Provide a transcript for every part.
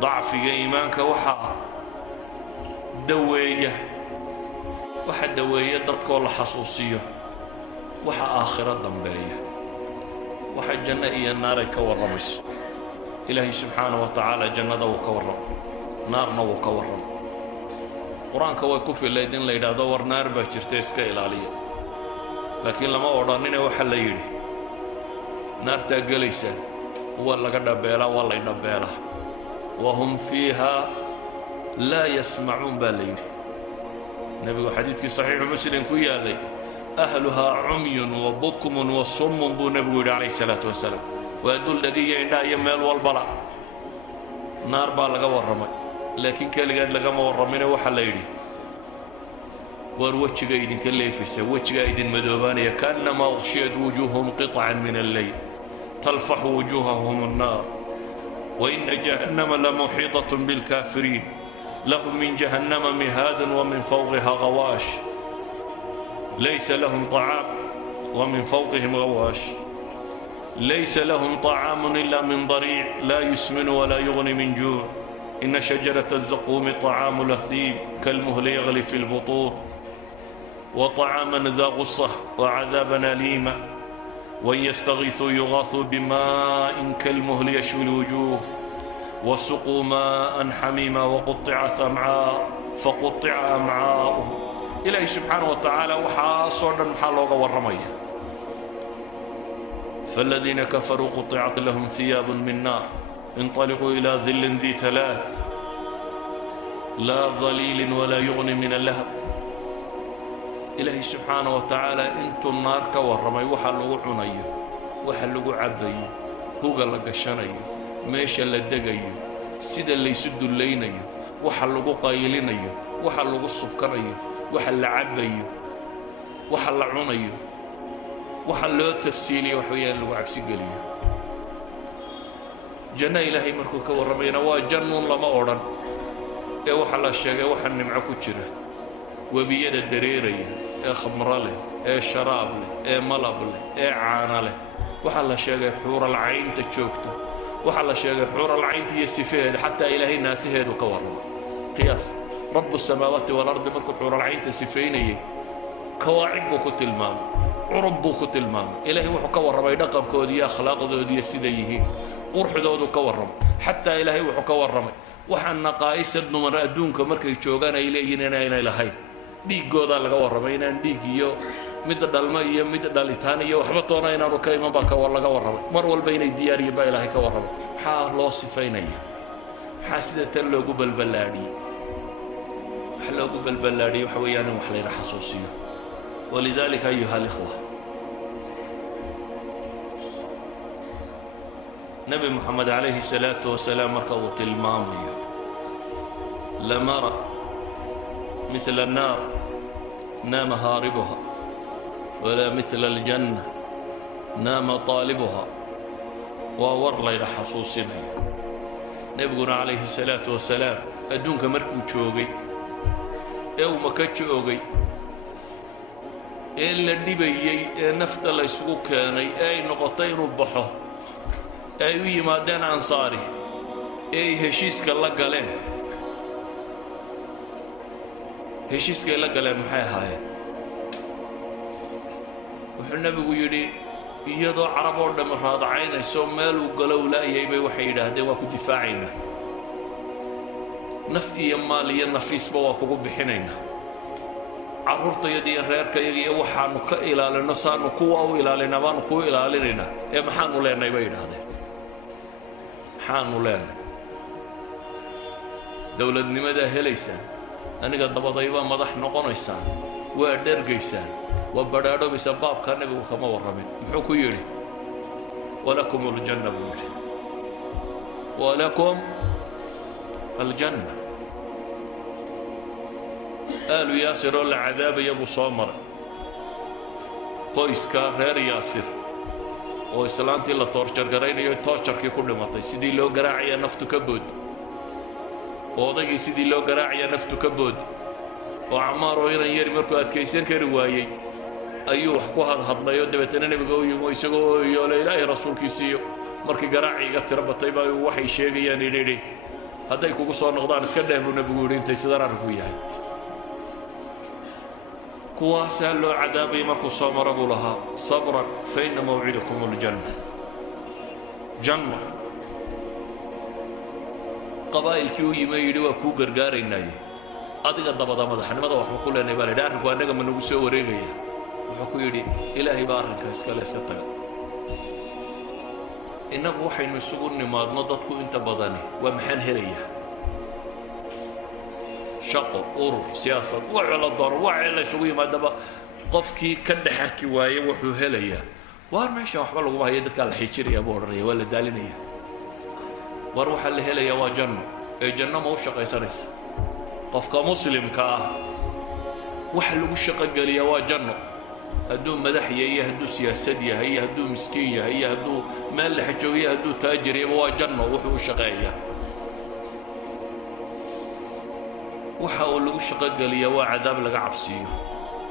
ضعفiga iimaanka waxa daweeya dadkoo la xasuusiyo waxa aakhiro dambeeya waxa janno iyo naar ay ka warramayso ilaahay subxaanahu wa tacaala jannada wuu ka warramo naarna wuu ka warramo qur-aanka way ku filayd in la yidhaahdo war naar baa jirta iska ilaaliya laakiin lama odhanine waxa la yidhi naartaa gelaysa waa laga dhabeelaa waa lay dhabeelaa wahum fiiha laa yasmacuun baa la yidhi nebigu xadiidkii saxiixu muslim ku yaalay ahluhaa cumyun wa bukmun wa summun buu nebigu yidhi calayhi salaatu wasalaam waa dul dhagiya indhaa iyo meel walbala naar baa laga warramay laakiin keligeed lagama warramine waxa la yidhi waar wejiga idinka leefaysa wejigaa idin madoobaanaya kaannamaa ughshiyat wujuuhum qiطcan min alleyl talfaxu wujuuhahum annaar waina jahannama lamuxiiطaة biاlkaafiriin lahum min jahannama mihaadan wamin fawqiha gawaash laysa lahum طacaam wamin fawqihim gawaash laysa lahum طacaamun ila min dariic laa yusminu walaa yugni min juuc ina shajaraة الzaquumi طacaamu lahiim kalmuhli yagli fi اlbuطuun وطعاما ذا غصة وعذابا أليما وإن يستغيثوا يغاثوا بماء كالمهل يشوي الوجوه وسقوا ماء حميما وقطعت فقطع أمعاؤهم إلهي سبحانه وتعالى وحاصرنا محلوغا والرمية فالذين كفروا قطعت لهم ثياب من نار انطلقوا إلى ظل ذي ثلاث لا ظليل ولا يغني من اللهب إلهي سبحانه وتعالى intuu naar ka warramay waxa lagu cunayo waxa lagu cabayo huga la gashanayo meesha la degayo sida la isu dulaynayo waxa lagu qaylinayo waxa lagu subkanayo waxa la cabayo waxa la cunayo waxa loo tafsiiliyo wax weeyaan lagu cabsi geliyo janna ilaahay markuu ka warramayna waa jannun lama odhan ee waxa la sheegay waxa nimco ku jira webiyada dareeraya ee khamro leh ee sharaab leh ee malab leh ee caana leh waxaa la sheegay xuuralcaynta joogta waxaa la sheegay xuuralcaynta iyo sifaheeda xataa ilaahay naasiheedu ka warramo qiyaas rabu samaawaati walardi markuu xuuralcaynta sifaynayay kawaacib buu ku tilmaamay curub buu ku tilmaamay ilaahay wuxuu ka warramay dhaqankoodii iyo akhlaaqdoodii siday yihiin qurxidoodu ka warramay xataa ilaahay wuxuu ka warramay waxaan naqaa'isa dumar adduunka markay joogaan ay leeyihiin inaynay lahayn dhiiggoodaa laga warramay inaan dhiig iyo midda dhalmo iyo midda dhalitaan iyo waxba toona inaanu ka iman baa laga warramay mar walba inay diyaariyin baa ilaahay ka warramay maxaa loo sifaynaya maxaa sida tan loogu balballaadhiyey waxa loogu balballaadhiyey waxa weeyaan in wax layna xasuusiyo walidaalika ayuha alikhwa nebi moxamed calayhi salaatu wasalaam marka uu tilmaamayo lamara مثل النار نام هاربها ولا مثل الجنة نام طالبها وور ليلة حصوصنا نبينا عليه الصلاة والسلام أدونك مركو تشوغي يوم كتشوغي إلا النبي نفت الله يسوق كاني أي نقطين ربحه أي ما دان أنصاري أي هشيسك الله قالين heshiiskay la galeen maxay ahaayeen wuxuu nebigu yidhi iyadoo carab oo dhammi raadacaynayso meeluu galow la'yay bay waxay yidhaahdeen waa ku difaacaynaa naf iyo maal iyo nafiisba waa kugu bixinaynaa carruurtayada iyo reerkayaga iyo waxaanu ka ilaalino saanu kuwa u ilaalinaa baanu kuu ilaalinaynaa ee maxaanu leenahay bay yidhaahdeen maxaanu leenahay dowladnimadaa helaysaan aniga dabadaybaa madax noqonaysaan waa dhergaysaan waa badhaadhobaysaan baabkaa nebigu kama warramin muxuu ku yidhi walakum aljanna buu yidhi walakum aljanna aalu yaasir oo la cadaabaya buu soo maray qoyskaa reer yaasir oo islaantii la toorjargaraynayo toojarkii ku dhimatay sidii loo garaacaya naftu ka bood odaygii sidii loo garaacaya naftu ka bood oo camaar oo inan yari markuu adkaysan kari waayey ayuu wax ku hadlayo dabeetana nebiga u yimo isagoo yoole ilaahay rasuulkiisiiyo markii garaacii iga tiro batay baa waxay sheegayaan inidhi hadday kugu soo noqdaan iska dheh buu nebigu yidhi intay sidaan arrinku yahay kuwaasaa loo cadaabay markuu soo maro buu lahaa sabran fa inna mawcidakum aljanna janno qabaa'ilkii u yimi yidhi waa kuu gargaaraynaaye adiga dabada madaxnimada waxba ku leenay baa la yidhi arrinku annaga ma nagu soo wareegaya wuxuu ku yidhi ilaahay baa arrinka iskale iska taga innagu waxaynu isugu nimaadno dadku inta badani waa maxaan helayaa shaqo urur siyaasad waxa la doono waxa la isugu yimaadaba qofkii ka dhex arki waaye wuxuu helayaa waar meesha waxba lagu hayo dadka la xijiraya buu oranaya waa la daalinaya war waxa la helayaa waa janno ee janno ma u shaqaysanaysa qofka muslimka ah waxa lagu shaqo galiyaa waa janno hadduu madax yahay hadduu siyaasad yahay hadduu miskiin yahay hadduu meel la xajooyo hadduu taajir yahay waa janno wuxuu u shaqeeyaa waxa uu lagu shaqo galiyaa waa cadaab laga cabsiyo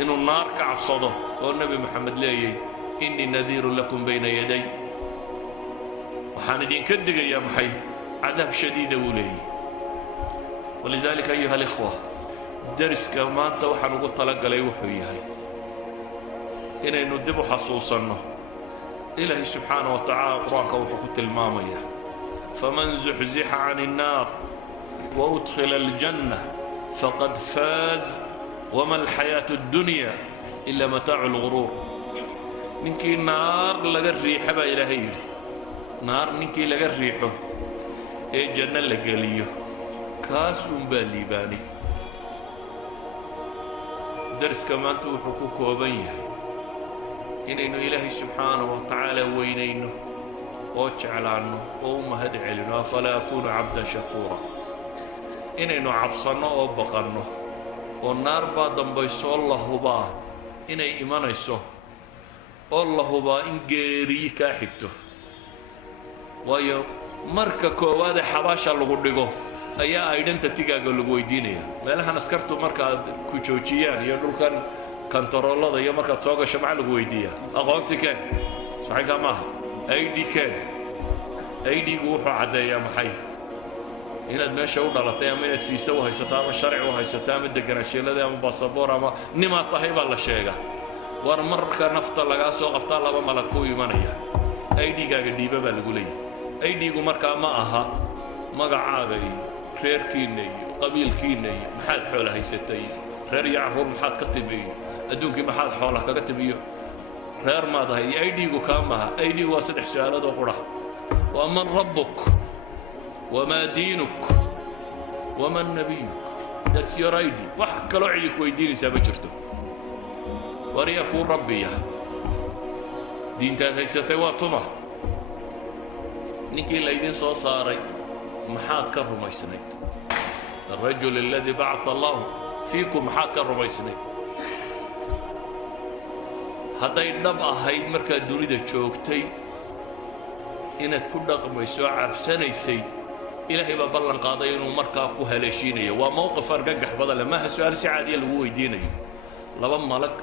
inuu naar ka cabsado oo nebi maxamed leeyay innii nadiirun lakum bayna yaday waxaan idinka digayaa maxay cadaab shadiida uu leeyay walidaalika ayuha alikhwa dariska maanta waxaan ugu talagalay wuxuu yahay inaynu dib u xasuusanno ilaahay subxaanahu wa tacaala qur-aanka wuxuu ku tilmaamayaa faman zuxzixa can innaar wa udkhila aljanna faqad faaz wama alxayaatu addunya ila mataacu lguruur ninkii naar laga riixa baa ilaahay yidhi naar ninkii laga riixo ee janno la geliyo kaas uunbaa liibaanay dariska maanta wuxuu ku kooban yahay inaynu ilaahay subxaanahu wa tacaala weynayno oo jeclaanno oo u mahad celino afalaa akuunu cabdan shakuura inaynu cabsanno oo baqanno oo naar baa dambayso oo la hubaa inay imanayso oo la hubaa in geeriyi kaa xigto waayo marka koowaade xabaasha lagu dhigo ayaa identitygaaga lagu weydiinaya meelahan askartu markaad ku joojiyaan iyo dhulkan kantaroolada iyo markaad soo gasho maxaa lagu weydiiyaa aqoonsi keen saxinkaa maaha id keen idgu wuxuu caddeeyaa maxay inaad meesha u dhalatay ama inaad fiisa u haysato ama sharci u haysato ama deganaansheelada ama basaboor ama nimaad tahay baa la sheega war marka nafta lagaa soo qabtaa laba malag ku imanaya idgaaga dhiiba baa lagu leeyahay idgu markaa ma aha magacaaga iyo reerkiinna iyo qabiilkiinna iyo maxaad xoola haysatay reer iyo carruur maxaad ka timi adduunkii maxaad xoola kaga timiyo reer maad ahay iyo idgu kaa maaha idgu waa saddex su-aaladoo qura waa man rabbuk wamaa diinuk waman nabiyuk that's your id wax kaloo cidi ku weydiinaysaa ma jirto war yaa kuu rabbiya diintaad haysatay waa tuma ninkii laydin soo saaray maxaad ka rumaysnayd alrajul aladii bacaa allahu fiikum maxaad ka rumaysnayd hadday dhab ahayd markaad dunida joogtay inaad ku dhaqmayso oo cabsanaysay ilaahay baa ballan qaaday inuu markaa ku haleeshiinayo waa mowqif argagax badan leh maaha su-aal si caadiya lagu weydiinayo laba malag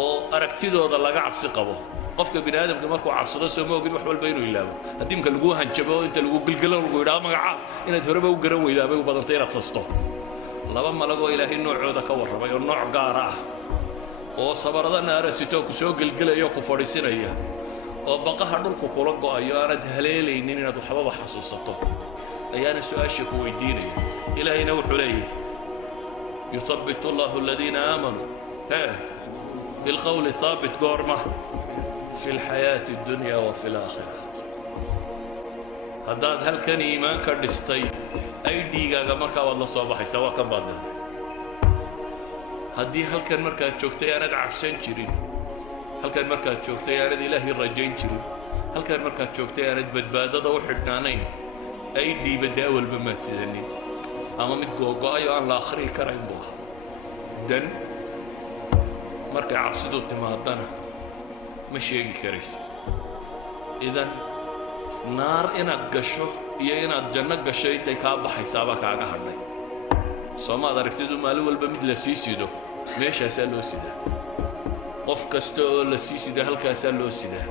oo aragtidooda laga cabsi qabo qofka bini aadamka markuu cabsado soo ma ogid wax walba inuu ilaabo haddii imka lagu hanjabo inta lagu gilgilo lagu yidhaha magaca inaad horeba u garan weydaa bay u badantay inaad sasto laba malagoo ilaahay noocooda ka warramay oo nooc gaara ah oo sabarada naara sitoo ku soo gelgelaya ku fadhiisinaya oo baqaha dhulku kula go'ayo aanad haleelaynin inaad waxbaba xasuusato ayaana su-aasha ku weydiinaya ilaahayna wuxuu leeyahay yuthabbitu allahu aladiina aamanuu bilqowli haabit goorma fi lxayaati addunya wa fi laakhira haddaad halkan iimaan ka dhistay idgaaga markaa waad la soo baxaysaa waa kan baad leedahay haddii halkan markaad joogtay aanad cabsan jirin halkan markaad joogtay aanad ilaahay rajayn jirin halkan markaad joogtay aanad badbaadada u xidhnaanayn idba daa walba maad sidanin ama mid googo-ayoo aan la akhriyi karayn buu aha dan markay cabsidu timaadana ma sheegi karaysid idan naar inaad gasho iyo inaad janno gasho intay kaa baxaysaabaa kaaga hadhay soomaad aragtidu maalin walba mid la sii sido meeshaasaa loo sidaa qof kasta oo la sii sidaa halkaasaa loo sidaa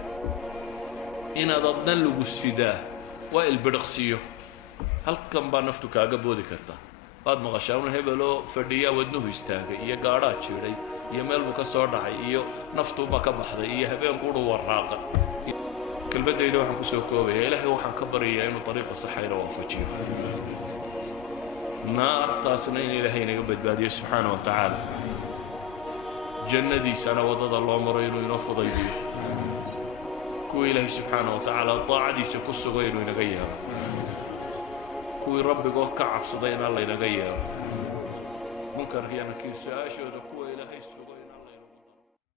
inaad adna lagu sidaa waa ilbidhiqsiyo halkan baa naftu kaaga boodi kartaa waad maqashaa un hebeloo fadhiyaa wadnuhu istaagay iyo gaadhaa jiidhay iyo meel buu ka soo dhacay iyo naftuuba ka baxday iyo habeenkuudhu warraaqa kelmaddayda waxaan ku soo koobayaa ilaahay waxaan ka baryayaa inuu dariiqa saxayna waafajiyo naartaasna in ilaahay inaga badbaadiyo subxaana wa tacaala jannadiisana waddada loo maro inuu inoo fudaydiyo kuwii ilaahay subxaana wa tacaala daacadiisa ku sugay inuu inaga yeelo kuwii rabbigood ka cabsaday in alla inaga yeelo munkarkiiyo nakiir su-aashooda